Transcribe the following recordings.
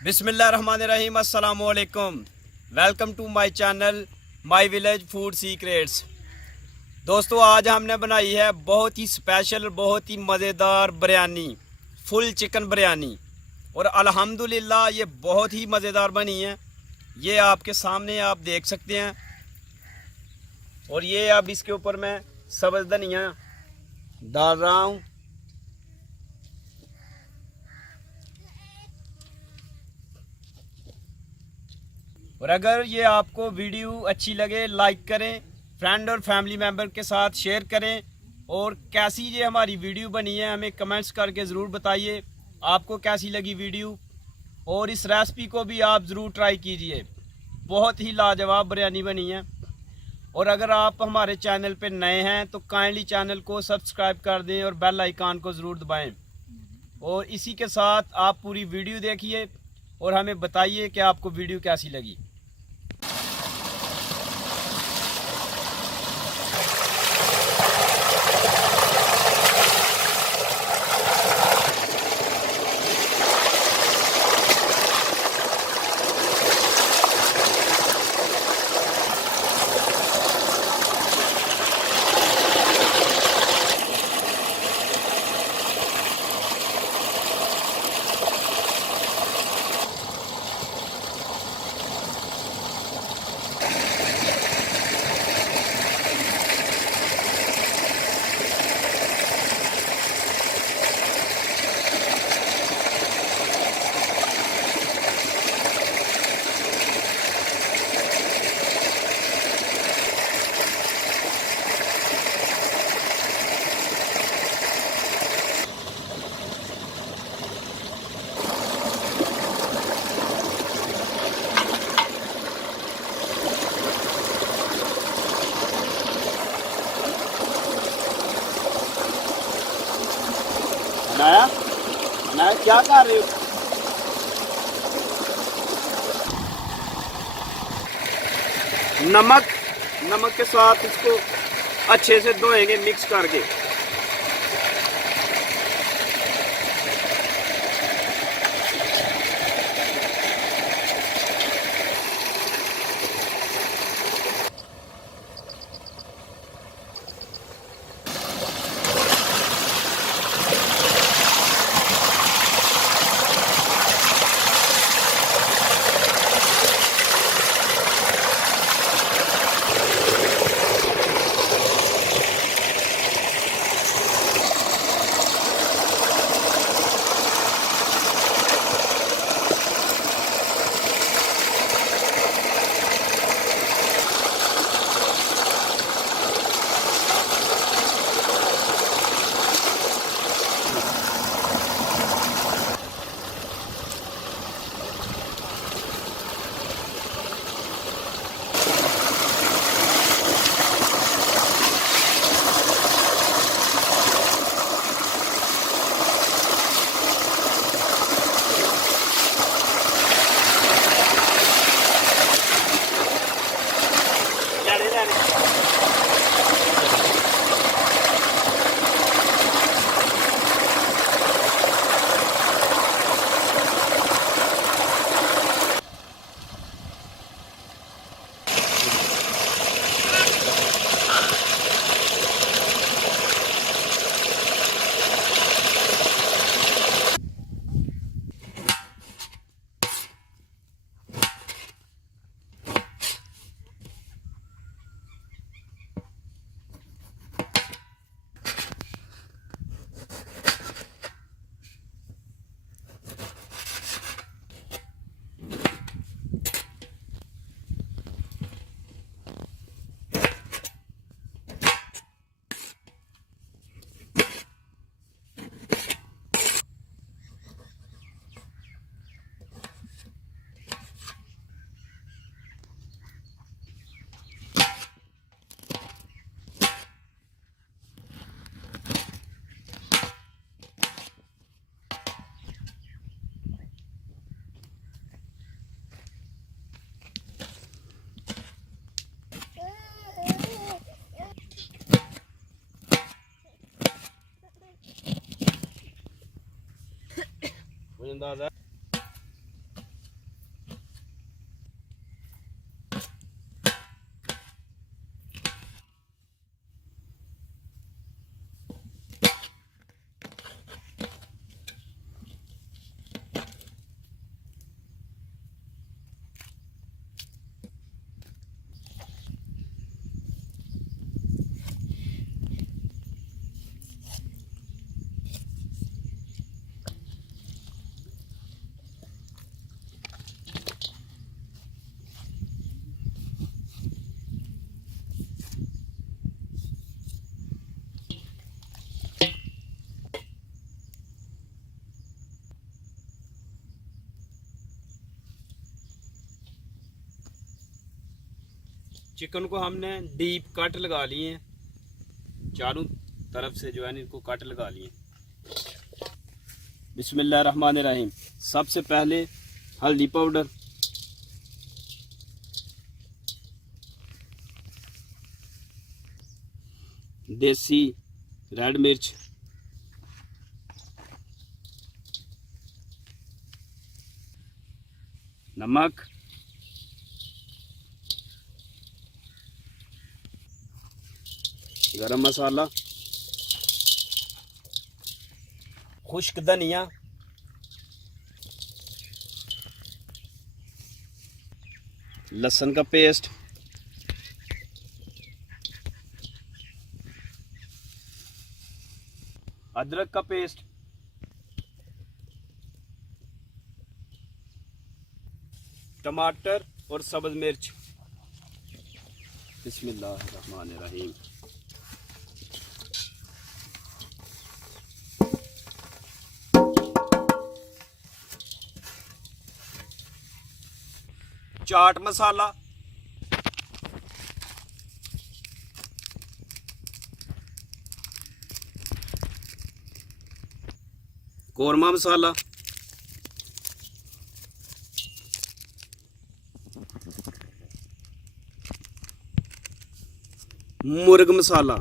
बिस्मिल्लाहिर्रहमानिर्रहीम, अस्सलामु अलैकुम। Welcome to my channel my village food secrets. दोस्तों, आज हमने बनाई है बहुत ही स्पेशल, बहुत ही मज़ेदार बिरयानी, फुल चिकन बिरयानी। और अल्हम्दुलिल्लाह ये बहुत ही मज़ेदार बनी है। ये आपके सामने आप देख सकते हैं। और ये अब इसके ऊपर मैं सब्ज़ धनिया डाल रहा हूँ। और अगर ये आपको वीडियो अच्छी लगे, लाइक करें, फ्रेंड और फैमिली मेम्बर के साथ शेयर करें। और कैसी ये हमारी वीडियो बनी है हमें कमेंट्स करके ज़रूर बताइए आपको कैसी लगी वीडियो। और इस रेसिपी को भी आप ज़रूर ट्राई कीजिए, बहुत ही लाजवाब बिरयानी बनी है। और अगर आप हमारे चैनल पे नए हैं तो काइंडली चैनल को सब्सक्राइब कर दें और बेल आइकन को ज़रूर दबाएं। और इसी के साथ आप पूरी वीडियो देखिए और हमें बताइए कि आपको वीडियो कैसी लगी। नया नया क्या कर रहे हो? नमक के साथ इसको अच्छे से धोएंगे मिक्स करके। मुझे अंदाजा चिकन को हमने डीप कट लगा लिए हैं, चारों तरफ से जो है इनको कट लगा लिए। बिस्मिल्लाहिर्रहमानिर्रहीम। सबसे पहले हल्दी पाउडर, देसी रेड मिर्च, नमक, गरम मसाला, खुश्क धनिया, लहसुन का पेस्ट, अदरक का पेस्ट, टमाटर और सब्ज मिर्च। बिस्मिल्लाहिर्रहमानिर्रहीम। चाट मसाला, कोरमा मसाला, मुर्ग मसाला,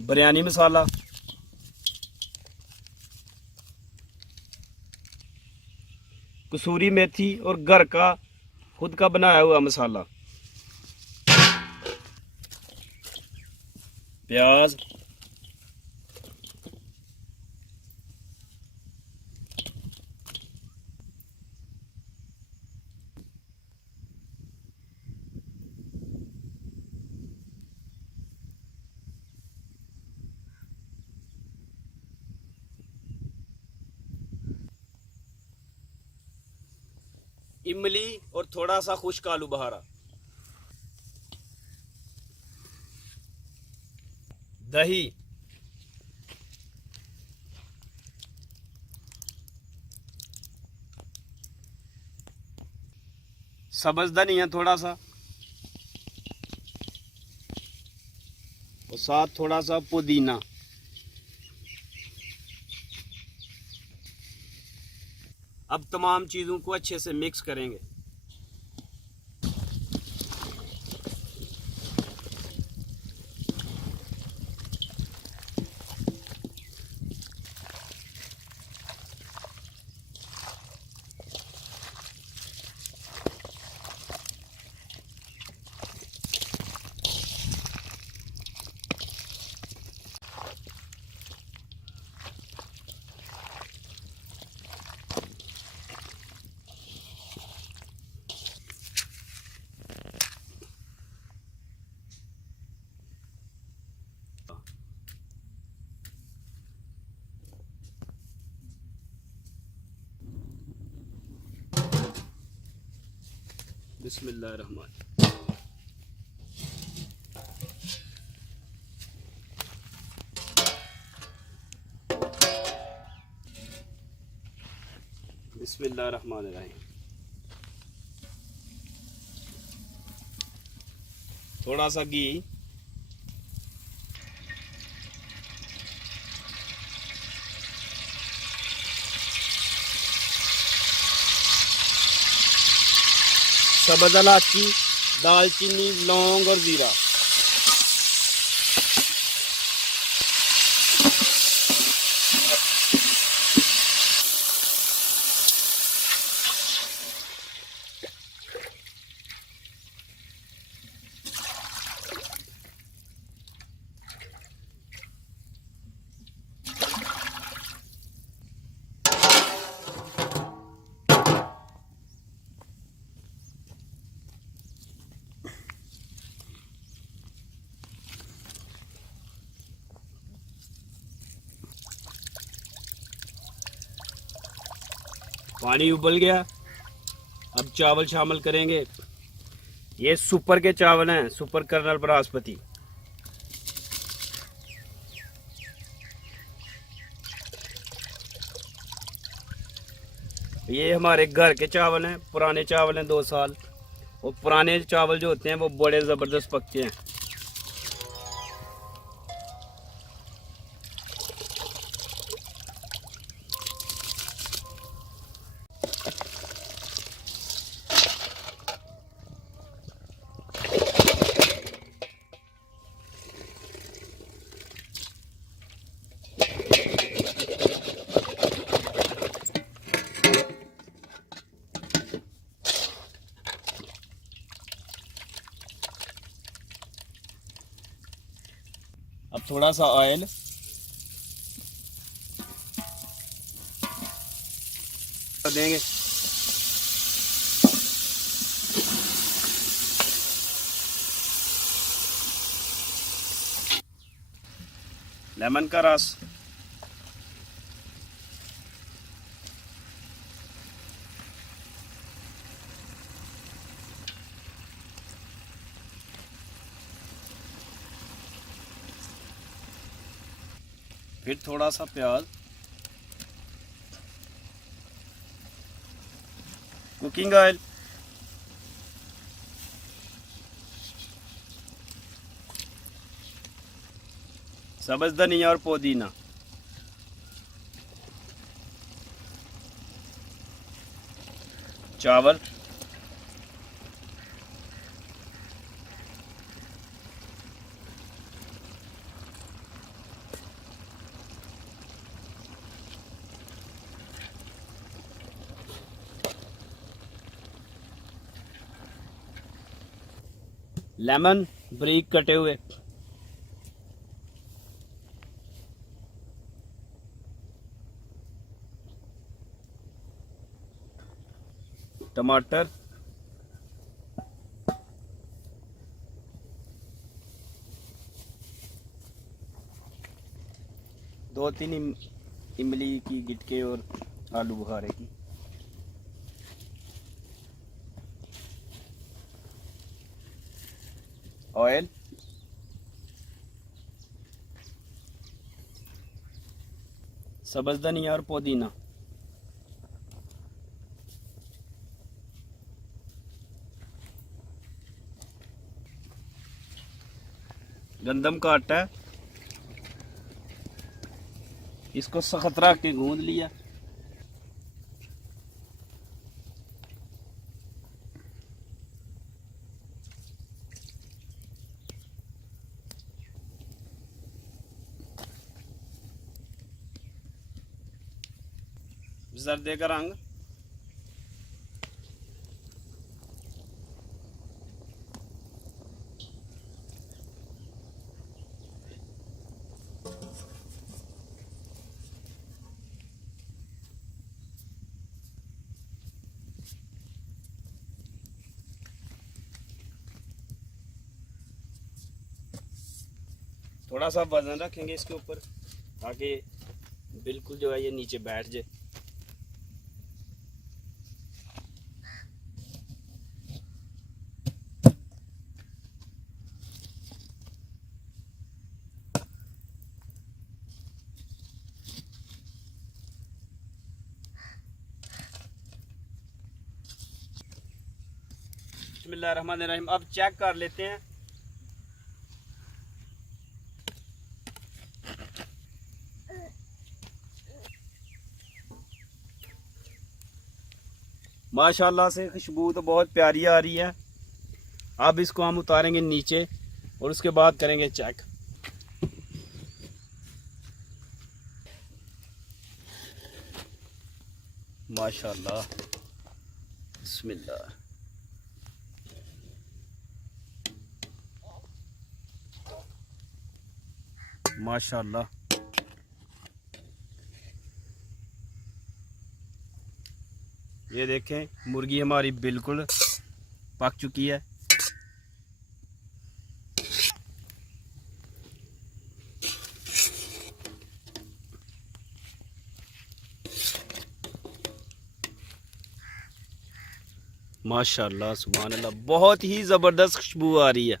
बिरयानी मसाला, कसूरी मेथी और घर का खुद का बनाया हुआ मसाला, प्याज, इमली और थोड़ा सा खुश्क आलू बहारा, दही, सब्ज धनिया थोड़ा सा और साथ थोड़ा सा पुदीना। अब तमाम चीज़ों को अच्छे से मिक्स करेंगे। बिस्मिल्लाहिर्रहमान। बिस्मिल्लाहिर्रहमानिर्रहीम। थोड़ा सा घी, सब्ज़ इलायची, दालचीनी, लौंग और ज़ीरा। पानी उबल गया, अब चावल शामिल करेंगे। ये सुपर के चावल हैं, सुपर कर्नल बृहस्पति। ये हमारे घर के चावल हैं, पुराने चावल हैं 2 साल। और पुराने चावल जो होते हैं वो बड़े ज़बरदस्त पकते हैं। अब थोड़ा सा ऑयल, देंगे। लेमन का रस, फिर थोड़ा सा प्याज, कुकिंग ऑयल, सब्ज धनिया और पुदीना, चावल, लेमन बारीक कटे हुए, टमाटर, दो तीन इमली की गिटके और आलू बुखारे की, ऑयल, सब्ज धनिया और पुदीना, गंदम का आटा है, इसको सख्त रख के गूंद लिया। जर्दे का रंग, थोड़ा सा वजन रखेंगे इसके ऊपर ताकि बिल्कुल जो है ये नीचे बैठ जाए। बिस्मिल्लाहिर्रहमानिर्रहीम। अब चेक कर लेते हैं। माशाल्लाह से खुशबू तो बहुत प्यारी आ रही है। अब इसको हम उतारेंगे नीचे और उसके बाद करेंगे चेक। माशाल्लाह, बिस्मिल्लाह। माशाल्लाह, ये देखें मुर्गी हमारी बिल्कुल पक चुकी है। माशाल्लाह, सुभान अल्लाह, बहुत ही ज़बरदस्त खुशबू आ रही है।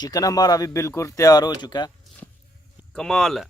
चिकन हमारा भी बिल्कुल तैयार हो चुका है। कमाल है।